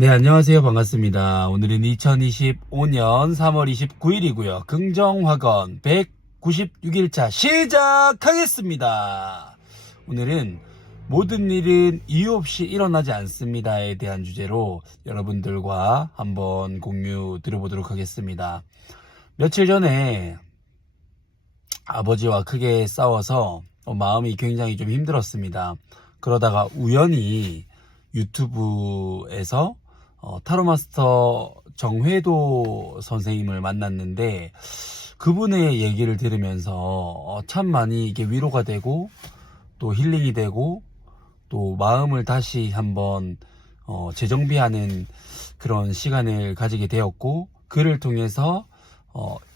네, 안녕하세요. 반갑습니다. 오늘은 2025년 3월 29일이고요. 긍정화건 196일차 시작하겠습니다. 오늘은 모든 일은 이유 없이 일어나지 않습니다에 대한 주제로 여러분들과 한번 공유 드려보도록 하겠습니다. 며칠 전에 아버지와 크게 싸워서 마음이 굉장히 좀 힘들었습니다. 그러다가 우연히 유튜브에서 타로마스터 정회도 선생님을 만났는데 그분의 얘기를 들으면서 참 많이 이게 위로가 되고 또 힐링이 되고 또 마음을 다시 한번 재정비하는 그런 시간을 가지게 되었고, 그를 통해서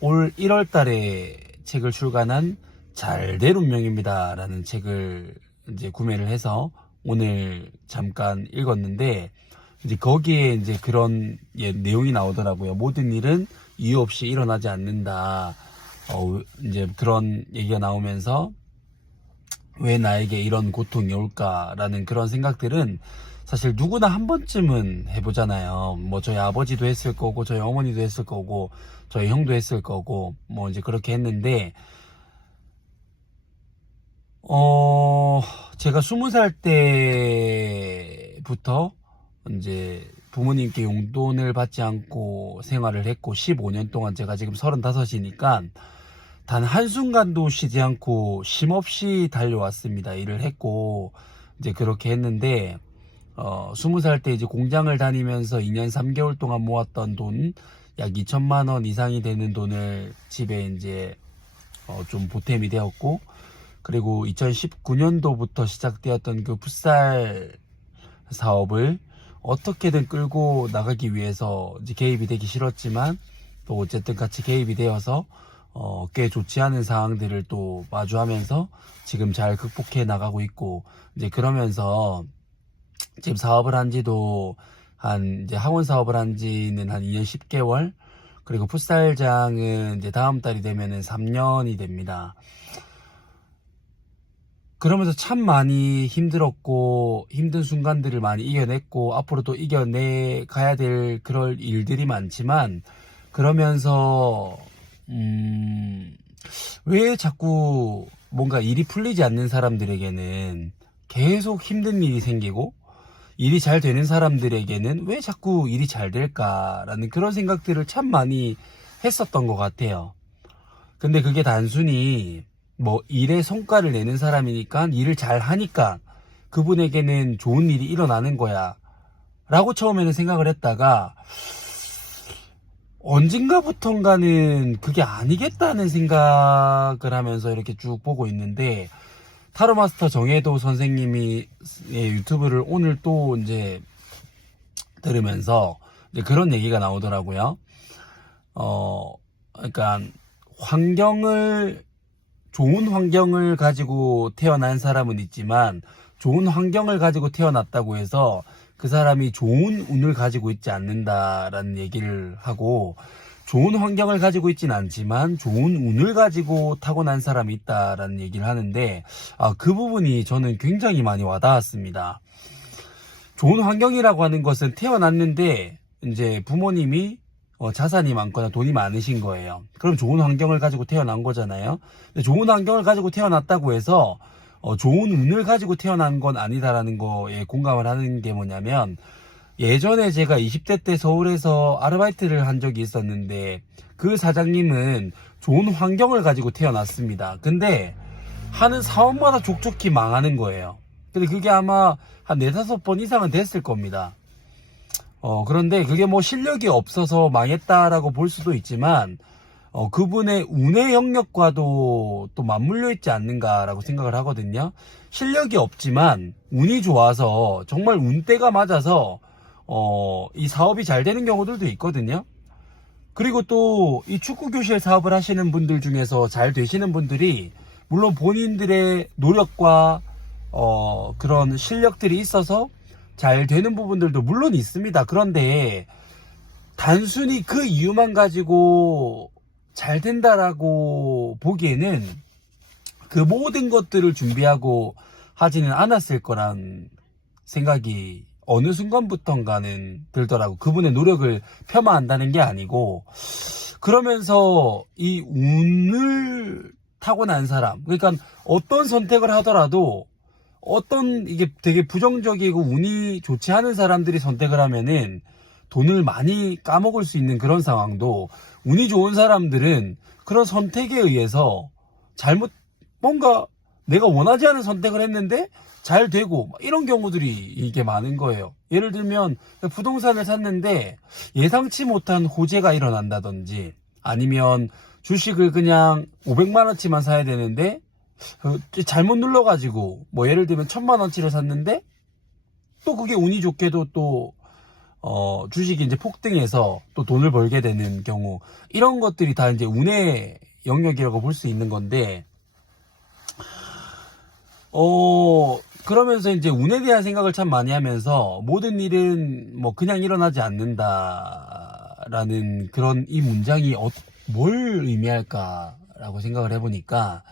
올 1월 달에 책을 출간한 잘될 운명입니다 라는 책을 이제 구매를 해서 오늘 잠깐 읽었는데, 이제 거기에 이제 그런 내용이 나오더라고요. 모든 일은 이유 없이 일어나지 않는다. 이제 그런 얘기가 나오면서 왜 나에게 이런 고통이 올까라는 그런 생각들은 사실 누구나 한 번쯤은 해보잖아요. 뭐 저희 아버지도 했을 거고, 저희 어머니도 했을 거고, 저희 형도 했을 거고, 뭐 이제 그렇게 했는데, 제가 20살 때부터 이제 부모님께 용돈을 받지 않고 생활을 했고, 15년 동안 제가 지금 35이니까 단 한순간도 쉬지 않고 쉼없이 달려왔습니다. 일을 했고, 이제 그렇게 했는데, 20살 때 이제 공장을 다니면서 2년 3개월 동안 모았던 돈, 약 2천만 원 이상이 되는 돈을 집에 이제, 좀 보탬이 되었고, 그리고 2019년도부터 시작되었던 그 풋살 사업을 어떻게든 끌고 나가기 위해서 이제 개입이 되기 싫었지만, 또 어쨌든 같이 개입이 되어서 꽤 좋지 않은 상황들을 또 마주하면서 지금 잘 극복해 나가고 있고, 이제 그러면서 지금 사업을 한 지도 이제 학원 사업을 한 지는 한 2년 10개월, 그리고 풋살장은 이제 다음 달이 되면은 3년이 됩니다. 그러면서 참 많이 힘들었고, 힘든 순간들을 많이 이겨냈고, 앞으로도 이겨내 가야 될 그럴 일들이 많지만, 그러면서 왜 자꾸 뭔가 일이 풀리지 않는 사람들에게는 계속 힘든 일이 생기고, 일이 잘 되는 사람들에게는 왜 자꾸 일이 잘 될까라는 그런 생각들을 참 많이 했었던 것 같아요. 근데 그게 단순히 뭐 일에 성과를 내는 사람이니까, 일을 잘 하니까 그분에게는 좋은 일이 일어나는 거야 라고 처음에는 생각을 했다가, 언젠가부턴가는 그게 아니겠다는 생각을 하면서 이렇게 쭉 보고 있는데, 타로마스터 정혜도 선생님이 유튜브를 오늘 또 이제 들으면서 이제 그런 얘기가 나오더라고요. 그러니까 좋은 환경을 가지고 태어난 사람은 있지만, 좋은 환경을 가지고 태어났다고 해서 그 사람이 좋은 운을 가지고 있지 않는다라는 얘기를 하고, 좋은 환경을 가지고 있진 않지만 좋은 운을 가지고 타고난 사람이 있다라는 얘기를 하는데, 그 부분이 저는 굉장히 많이 와닿았습니다. 좋은 환경이라고 하는 것은 태어났는데 이제 부모님이 자산이 많거나 돈이 많으신 거예요. 그럼 좋은 환경을 가지고 태어난 거잖아요. 근데 좋은 환경을 가지고 태어났다고 해서 좋은 운을 가지고 태어난 건 아니다라는 거에 공감을 하는 게 뭐냐면, 예전에 제가 20대 때 서울에서 아르바이트를 한 적이 있었는데, 그 사장님은 좋은 환경을 가지고 태어났습니다. 근데 하는 사업마다 족족히 망하는 거예요. 근데 그게 아마 한 4-5번 이상은 됐을 겁니다. 그런데 그게 뭐 실력이 없어서 망했다라고 볼 수도 있지만, 그분의 운의 영역과도 또 맞물려 있지 않는가라고 생각을 하거든요. 실력이 없지만 운이 좋아서 정말 운때가 맞아서 이 사업이 잘 되는 경우들도 있거든요. 그리고 또 이 축구교실 사업을 하시는 분들 중에서 잘 되시는 분들이 물론 본인들의 노력과 그런 실력들이 있어서 잘 되는 부분들도 물론 있습니다. 그런데 단순히 그 이유만 가지고 잘 된다라고 보기에는 그 모든 것들을 준비하고 하지는 않았을 거란 생각이 어느 순간부턴가는 들더라고. 그분의 노력을 폄하한다는 게 아니고, 그러면서 이 운을 타고난 사람, 그러니까 어떤 선택을 하더라도 어떤 이게 되게 부정적이고 운이 좋지 않은 사람들이 선택을 하면은 돈을 많이 까먹을 수 있는 그런 상황도, 운이 좋은 사람들은 그런 선택에 의해서 뭔가 내가 원하지 않은 선택을 했는데 잘 되고, 이런 경우들이 이게 많은 거예요. 예를 들면 부동산을 샀는데 예상치 못한 호재가 일어난다든지, 아니면 주식을 그냥 500만 원치만 사야 되는데 잘못 눌러가지고 뭐 예를 들면 1000만 원치를 샀는데 또 그게 운이 좋게도 또 주식이 이제 폭등해서 또 돈을 벌게 되는 경우, 이런 것들이 다 이제 운의 영역이라고 볼 수 있는 건데, 그러면서 이제 운에 대한 생각을 참 많이 하면서, 모든 일은 뭐 그냥 일어나지 않는다라는 그런 이 문장이 뭘 의미할까라고 생각을 해보니까,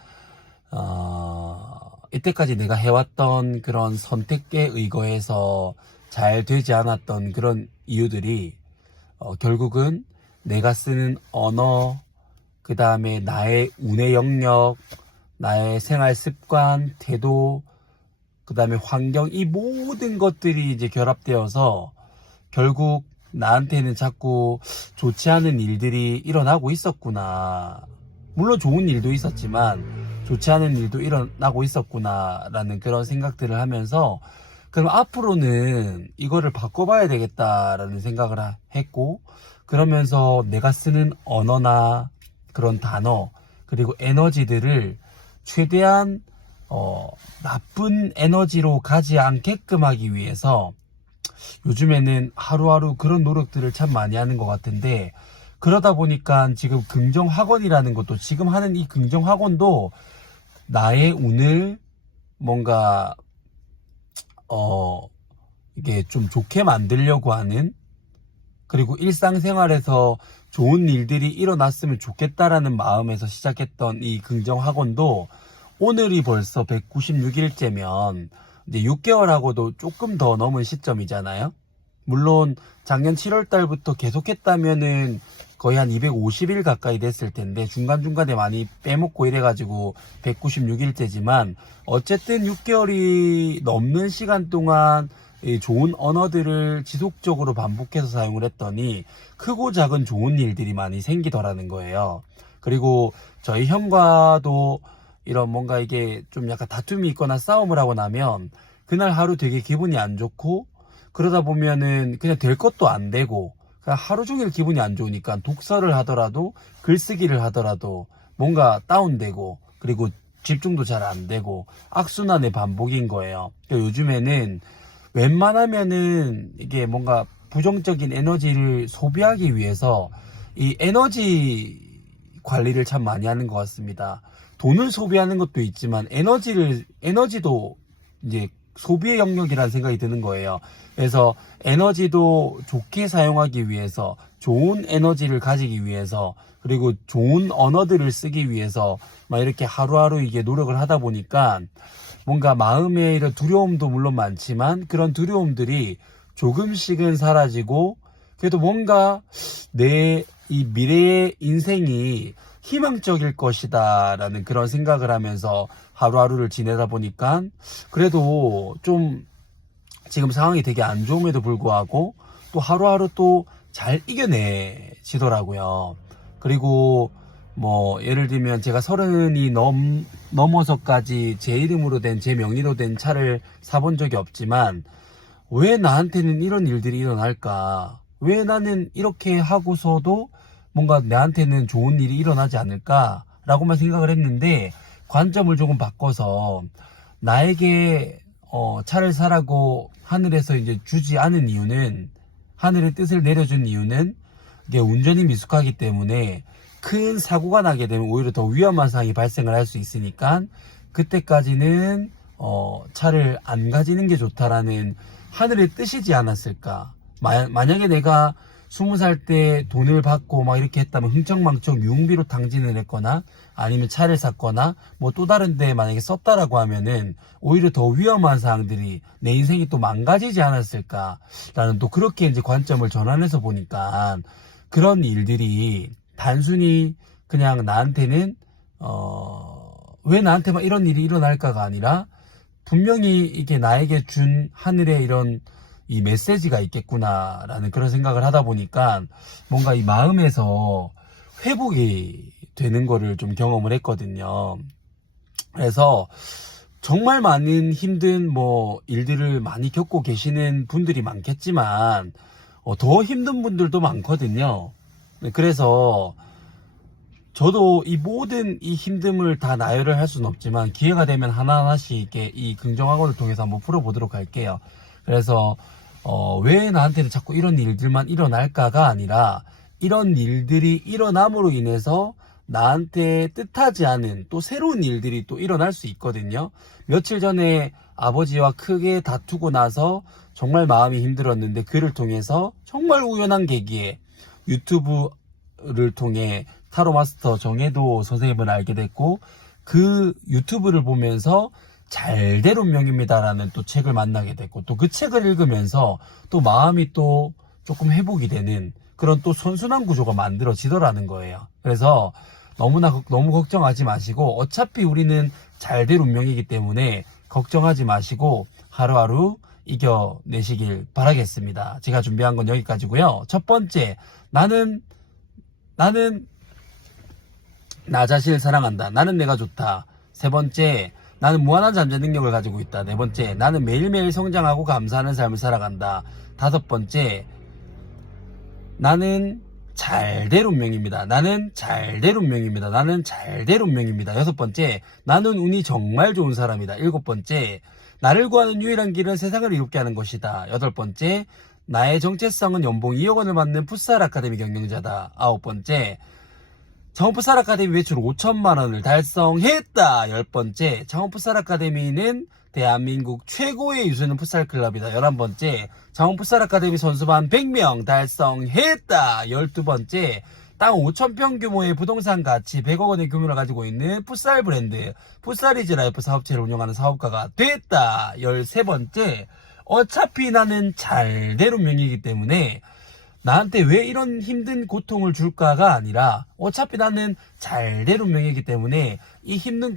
이때까지 내가 해왔던 그런 선택에 의거해서 잘 되지 않았던 그런 이유들이, 결국은 내가 쓰는 언어, 그 다음에 나의 운의 영역, 나의 생활 습관, 태도, 그 다음에 환경, 이 모든 것들이 이제 결합되어서 결국 나한테는 자꾸 좋지 않은 일들이 일어나고 있었구나. 물론 좋은 일도 있었지만 좋지 않은 일도 일어나고 있었구나 라는 그런 생각들을 하면서, 그럼 앞으로는 이거를 바꿔봐야 되겠다라는 생각을 했고, 그러면서 내가 쓰는 언어나 그런 단어, 그리고 에너지들을 최대한 나쁜 에너지로 가지 않게끔 하기 위해서 요즘에는 하루하루 그런 노력들을 참 많이 하는 것 같은데, 그러다 보니까 지금 긍정학원이라는 것도, 지금 하는 이 긍정학원도 나의 운을 뭔가 이게 좀 좋게 만들려고 하는, 그리고 일상생활에서 좋은 일들이 일어났으면 좋겠다라는 마음에서 시작했던 이 긍정학원도 오늘이 벌써 196일째면 이제 6개월하고도 조금 더 넘은 시점이잖아요. 물론 작년 7월 달부터 계속했다면은 거의 한 250일 가까이 됐을 텐데, 중간중간에 많이 빼먹고 이래가지고 196일째지만, 어쨌든 6개월이 넘는 시간 동안 이 좋은 언어들을 지속적으로 반복해서 사용을 했더니 크고 작은 좋은 일들이 많이 생기더라는 거예요. 그리고 저희 형과도 이런 뭔가 이게 좀 약간 다툼이 있거나 싸움을 하고 나면 그날 하루 되게 기분이 안 좋고, 그러다 보면은 그냥 될 것도 안 되고, 그냥 하루 종일 기분이 안 좋으니까 독서를 하더라도, 글쓰기를 하더라도 뭔가 다운되고, 그리고 집중도 잘 안 되고, 악순환의 반복인 거예요. 그러니까 요즘에는 웬만하면은 이게 뭔가 부정적인 에너지를 소비하기 위해서 이 에너지 관리를 참 많이 하는 것 같습니다. 돈을 소비하는 것도 있지만 에너지도 이제 소비의 영역이라는 생각이 드는 거예요. 그래서 에너지도 좋게 사용하기 위해서, 좋은 에너지를 가지기 위해서, 그리고 좋은 언어들을 쓰기 위해서 막 이렇게 하루하루 이게 노력을 하다 보니까, 뭔가 마음의 이런 두려움도 물론 많지만 그런 두려움들이 조금씩은 사라지고, 그래도 뭔가 내 이 미래의 인생이 희망적일 것이다 라는 그런 생각을 하면서 하루하루를 지내다 보니까, 그래도 좀 지금 상황이 되게 안 좋음에도 불구하고 또 하루하루 또 잘 이겨내지더라고요. 그리고 뭐 예를 들면 제가 30이 넘어서까지 제 이름으로 된, 제 명의로 된 차를 사본 적이 없지만, 왜 나한테는 이런 일들이 일어날까? 왜 나는 이렇게 하고서도 뭔가 나한테는 좋은 일이 일어나지 않을까? 라고만 생각을 했는데, 관점을 조금 바꿔서 나에게 차를 사라고 하늘에서 이제 주지 않은 이유는, 하늘의 뜻을 내려준 이유는 이게 운전이 미숙하기 때문에 큰 사고가 나게 되면 오히려 더 위험한 상황이 발생을 할 수 있으니까 그때까지는 차를 안 가지는 게 좋다라는 하늘의 뜻이지 않았을까. 만약에 내가 20살 때 돈을 받고 막 이렇게 했다면 흥청망청 유흥비로 탕진을 했거나 아니면 차를 샀거나 뭐 또 다른 데 만약에 썼다라고 하면은 오히려 더 위험한 사항들이 내 인생이 또 망가지지 않았을까라는 또 그렇게 이제 관점을 전환해서 보니까 그런 일들이 단순히 그냥 나한테는 왜 나한테만 이런 일이 일어날까가 아니라 분명히 이게 나에게 준 하늘의 이런 이 메시지가 있겠구나라는 그런 생각을 하다 보니까 뭔가 이 마음에서 회복이 되는 거를 좀 경험을 했거든요. 그래서 정말 많은 힘든 뭐 일들을 많이 겪고 계시는 분들이 많겠지만 더 힘든 분들도 많거든요. 그래서 저도 이 모든 이 힘듦을 다 나열을 할 수는 없지만 기회가 되면 하나하나씩 이렇게 이 긍정학원을 통해서 한번 풀어보도록 할게요. 그래서 왜 나한테는 자꾸 이런 일들만 일어날까가 아니라 이런 일들이 일어남으로 인해서 나한테 뜻하지 않은 또 새로운 일들이 또 일어날 수 있거든요. 며칠 전에 아버지와 크게 다투고 나서 정말 마음이 힘들었는데 그를 통해서 정말 우연한 계기에 유튜브를 통해 타로 마스터 정혜도 선생님을 알게 됐고 그 유튜브를 보면서 잘될 운명입니다라는 또 책을 만나게 됐고 또 그 책을 읽으면서 또 마음이 또 조금 회복이 되는 그런 또 선순환 구조가 만들어지더라는 거예요. 그래서 너무 걱정하지 마시고 어차피 우리는 잘될 운명이기 때문에 걱정하지 마시고 하루하루 이겨내시길 바라겠습니다. 제가 준비한 건 여기까지고요. 첫 번째, 나는 나 자신을 사랑한다. 나는 내가 좋다. 세 번째, 나는 무한한 잠재 능력을 가지고 있다. 네 번째, 나는 매일매일 성장하고 감사하는 삶을 살아간다. 다섯 번째, 나는 잘될 운명입니다. 나는 잘될 운명입니다. 나는 잘될 운명입니다. 여섯 번째, 나는 운이 정말 좋은 사람이다. 일곱 번째, 나를 구하는 유일한 길은 세상을 이롭게 하는 것이다. 여덟 번째, 나의 정체성은 연봉 2억 원을 받는 풋살 아카데미 경영자다. 아홉 번째, 창원 풋살 아카데미 매출 5천만 원을 달성했다. 열 번째, 창원 풋살 아카데미는 대한민국 최고의 유소년 풋살 클럽이다. 11번째, 창원 풋살 아카데미 선수반 100명 달성했다. 12번째, 땅 5,000평 규모의 부동산 가치 100억 원의 규모를 가지고 있는 풋살 브랜드 풋살이즈 라이프 사업체를 운영하는 사업가가 됐다. 13번째, 어차피 나는 잘될 운명이기 때문에 나한테 왜 이런 힘든 고통을 줄까가 아니라 어차피 나는 잘될 운명이기 때문에 이 힘든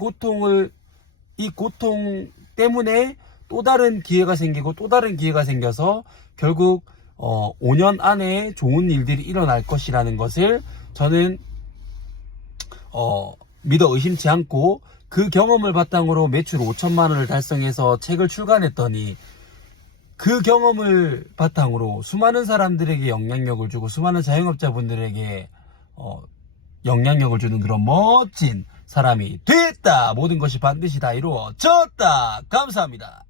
이 고통 때문에 또 다른 기회가 생기고 또 다른 기회가 생겨서 결국 5년 안에 좋은 일들이 일어날 것이라는 것을 저는 믿어 의심치 않고 그 경험을 바탕으로 매출 5천만 원을 달성해서 책을 출간했더니 그 경험을 바탕으로 수많은 사람들에게 영향력을 주고 수많은 자영업자분들에게 영향력을 주는 그런 멋진 사람이 됐다. 모든 것이 반드시 다 이루어졌다. 감사합니다.